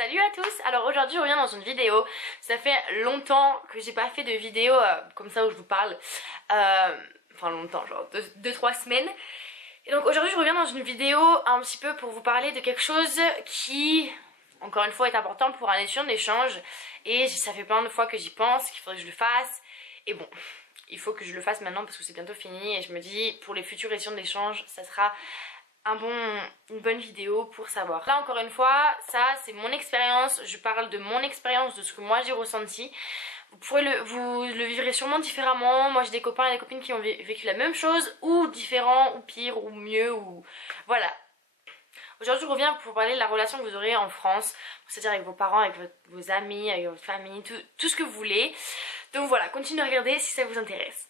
Salut à tous. Alors aujourd'hui je reviens dans une vidéo. Ça fait longtemps que j'ai pas fait de vidéo comme ça où je vous parle. Enfin longtemps, genre 2-3 semaines. Et donc aujourd'hui je reviens dans une vidéo un petit peu pour vous parler de quelque chose qui, encore une fois, est important pour un étudiant d'échange. Et ça fait plein de fois que j'y pense, qu'il faudrait que je le fasse. Et bon, il faut que je le fasse maintenant parce que c'est bientôt fini. Et je me dis, pour les futurs étudiants d'échange, ça sera une bonne vidéo pour savoir. Là encore une fois, ça c'est mon expérience, je parle de mon expérience, de ce que moi j'ai ressenti. Vous pourrez vous le vivrez sûrement différemment. Moi j'ai des copains et des copines qui ont vécu la même chose, ou différent, ou pire, ou mieux, ou voilà. Aujourd'hui je reviens pour parler de la relation que vous aurez en France, c'est-à-dire avec vos parents, avec vos amis, avec votre famille, tout ce que vous voulez. Donc voilà, continuez à regarder si ça vous intéresse.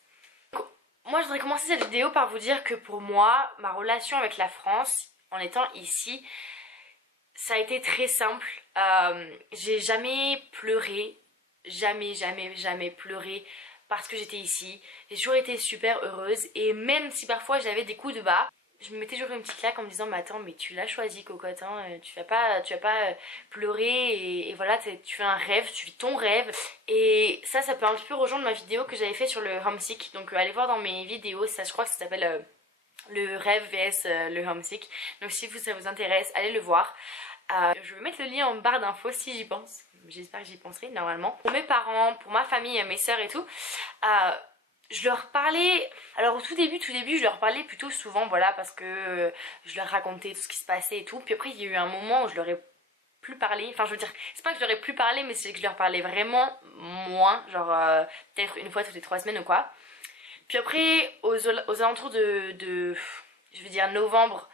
Moi je voudrais commencer cette vidéo par vous dire que pour moi, ma relation avec la France, en étant ici, ça a été très simple. J'ai jamais pleuré, jamais pleuré parce que j'étais ici. J'ai toujours été super heureuse et même si parfois j'avais des coups de bas, je me mettais toujours une petite claque en me disant mais attends, mais tu l'as choisi cocotte, hein, tu vas pas pleurer et voilà, tu fais un rêve, tu vis ton rêve. Et ça peut un petit peu rejoindre ma vidéo que j'avais fait sur le homesick. Donc allez voir dans mes vidéos, ça je crois que ça s'appelle le rêve vs le homesick. Donc si ça vous intéresse, allez le voir. Je vais mettre le lien en barre d'infos si j'y pense. J'espère que j'y penserai normalement. Pour mes parents, pour ma famille, mes soeurs et tout, je leur parlais. Alors au tout début je leur parlais plutôt souvent, voilà, parce que je leur racontais tout ce qui se passait et tout. Puis après il y a eu un moment où je leur ai plus parlé. Enfin je veux dire, c'est pas que je leur ai plus parlé, mais c'est que je leur parlais vraiment moins. Genre peut-être une fois toutes les 3 semaines ou quoi. Puis après aux alentours de je veux dire novembre,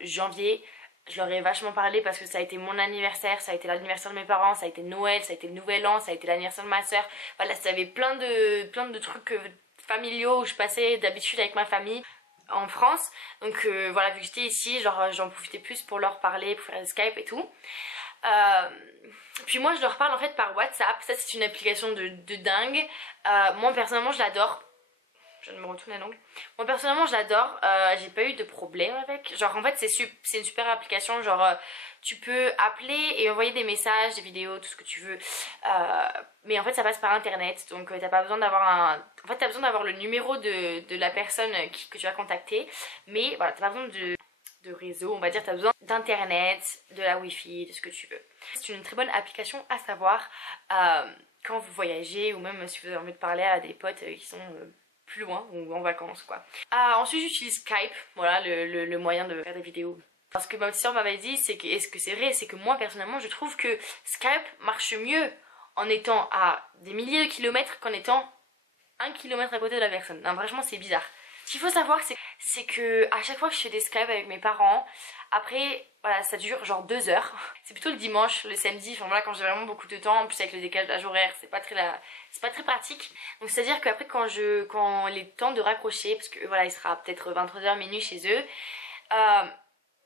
janvier, je leur ai vachement parlé parce que ça a été mon anniversaire, ça a été l'anniversaire de mes parents, ça a été Noël, ça a été le nouvel an, ça a été l'anniversaire de ma soeur. Voilà, ça avait plein de trucs familiaux où je passais d'habitude avec ma famille en France. Donc voilà, vu que j'étais ici, genre j'en profitais plus pour leur parler, pour faire des Skype et tout. Puis moi je leur parle en fait par WhatsApp. Ça c'est une application de dingue. Moi personnellement je l'adore. Je viens de me retourner la langue. Moi personnellement je l'adore, j'ai pas eu de problème avec. Genre en fait c'est une super application, genre tu peux appeler et envoyer des messages, des vidéos, tout ce que tu veux. Mais en fait ça passe par internet, donc t'as pas besoin d'avoir En fait t'as besoin d'avoir le numéro de la personne que tu vas contacter. Mais voilà, t'as pas besoin de réseau, on va dire, t'as besoin d'internet, de la wifi, de ce que tu veux. C'est une très bonne application à savoir quand vous voyagez ou même si vous avez envie de parler à des potes qui sont plus loin ou en vacances quoi. Ensuite j'utilise Skype, voilà le moyen de faire des vidéos. Parce que ma soeur m'avait dit, est-ce que c'est vrai, c'est que moi personnellement je trouve que Skype marche mieux en étant à des milliers de kilomètres qu'en étant 1 kilomètre à côté de la personne. Non, franchement c'est bizarre. Ce qu'il faut savoir c'est que à chaque fois que je fais des Skype avec mes parents, après voilà ça dure genre 2 heures. C'est plutôt le dimanche, le samedi, enfin voilà quand j'ai vraiment beaucoup de temps, en plus avec le décalage horaire c'est pas très pratique. Donc c'est à dire qu'après quand il est temps de raccrocher, parce que voilà il sera peut-être 23h minuit chez eux,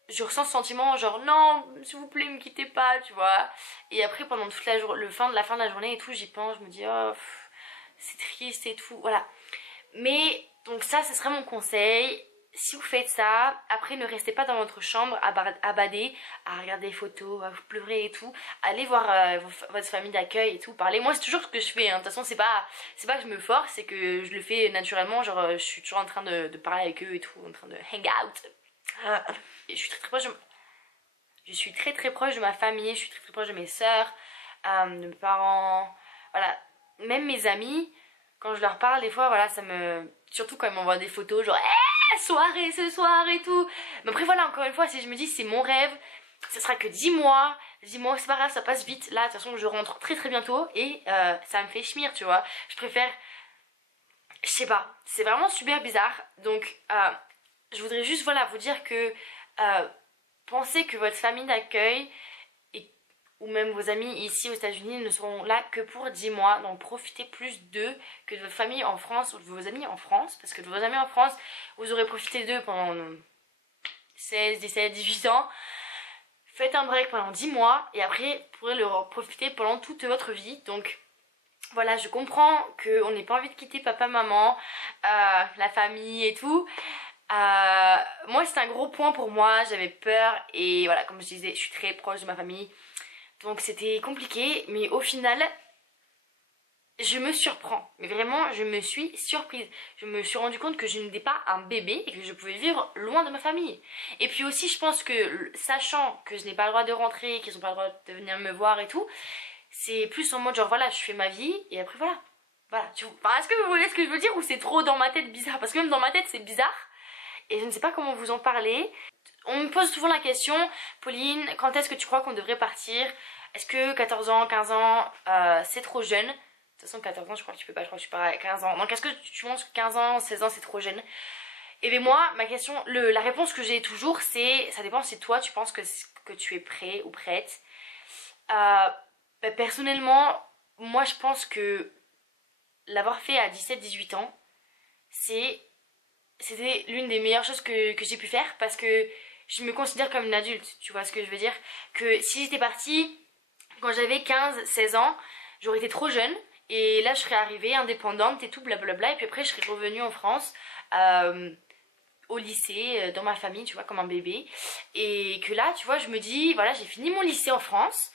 je ressens ce sentiment genre non s'il vous plaît me quittez pas, tu vois. Et après pendant toute la fin de la journée et tout j'y pense, je me dis oh c'est triste et tout, voilà. Mais donc ça ce serait mon conseil. Si vous faites ça, après ne restez pas dans votre chambre à bader, à regarder des photos, à pleurer et tout. Allez voir votre famille d'accueil et tout, parler. Moi c'est toujours ce que je fais, hein. De toute façon c'est pas que je me force, c'est que je le fais naturellement. Genre je suis toujours en train de parler avec eux et tout, en train de hang out. Je suis très proche de ma famille, je suis très proche de mes soeurs, de mes parents, voilà. Même mes amis, quand je leur parle des fois, voilà, surtout quand ils m'envoient des photos genre soirée ce soir et tout. Mais après voilà, encore une fois, si je me dis c'est mon rêve, ce sera que 10 mois, c'est pas grave, ça passe vite. Là de toute façon je rentre très bientôt et ça me fait chmir, tu vois. Je préfère, je sais pas, c'est vraiment super bizarre. Donc je voudrais juste voilà vous dire que pensez que votre famille d'accueil ou même vos amis ici aux États-Unis ne seront là que pour 10 mois. Donc profitez plus d'eux que de votre famille en France ou de vos amis en France. Parce que de vos amis en France, vous aurez profité d'eux pendant 16, 17, 18 ans. Faites un break pendant 10 mois et après vous pourrez le profiter pendant toute votre vie. Donc voilà, je comprends qu'on n'ait pas envie de quitter papa, maman, la famille et tout. Moi c'est un gros point pour moi, j'avais peur et voilà, comme je disais, je suis très proche de ma famille. Donc c'était compliqué, mais au final, je me surprends. Mais vraiment, je me suis surprise. Je me suis rendu compte que je n'étais pas un bébé et que je pouvais vivre loin de ma famille. Et puis aussi, je pense que, sachant que je n'ai pas le droit de rentrer, qu'ils n'ont pas le droit de venir me voir et tout, c'est plus en mode genre voilà, je fais ma vie et après voilà. Voilà. Enfin, est-ce que vous voyez ce que je veux dire ou c'est trop dans ma tête bizarre? Parce que même dans ma tête, c'est bizarre. Et je ne sais pas comment vous en parler. On me pose souvent la question, Pauline, quand est-ce que tu crois qu'on devrait partir? Est-ce que 14 ans, 15 ans, c'est trop jeune? De toute façon, 14 ans, je crois que tu peux pas, je crois que tu pars à 15 ans. Donc, est-ce que tu penses que 15 ans, 16 ans, c'est trop jeune? Et bien moi, ma question, la réponse que j'ai toujours, c'est, ça dépend si toi, tu penses que tu es prêt ou prête. Personnellement, moi, je pense que l'avoir fait à 17-18 ans, c'était l'une des meilleures choses que j'ai pu faire parce que je me considère comme une adulte, tu vois ce que je veux dire? Que si j'étais partie quand j'avais 15-16 ans, j'aurais été trop jeune et là je serais arrivée indépendante et tout blablabla et puis après je serais revenue en France au lycée, dans ma famille, tu vois, comme un bébé. Et que là, tu vois, je me dis, voilà, j'ai fini mon lycée en France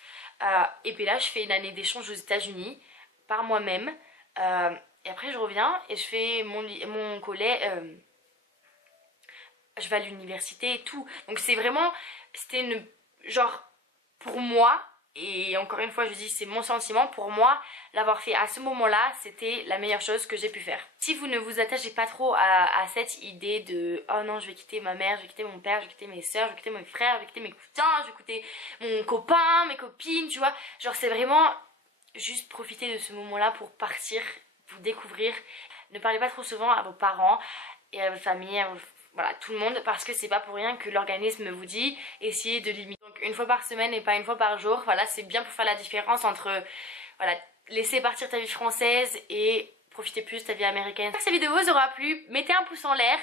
et puis là je fais une année d'échange aux États-Unis par moi-même et après je reviens et je fais mon collège, je vais à l'université et tout. Donc c'est vraiment, c'était une, genre, pour moi, et encore une fois je dis c'est mon sentiment, pour moi, l'avoir fait à ce moment-là, c'était la meilleure chose que j'ai pu faire. Si vous ne vous attachez pas trop à cette idée de oh non je vais quitter ma mère, je vais quitter mon père, je vais quitter mes soeurs, je vais quitter mes frères, je vais quitter mes cousins, je vais quitter mon copain, mes copines, tu vois, genre c'est vraiment juste profiter de ce moment-là pour partir, pour découvrir. Ne parlez pas trop souvent à vos parents et à votre famille, voilà, tout le monde, parce que c'est pas pour rien que l'organisme vous dit essayez de limiter. Donc une fois par semaine et pas une fois par jour, voilà, c'est bien pour faire la différence entre, voilà, laisser partir ta vie française et profiter plus de ta vie américaine. J'espère que cette vidéo vous aura plu, mettez un pouce en l'air.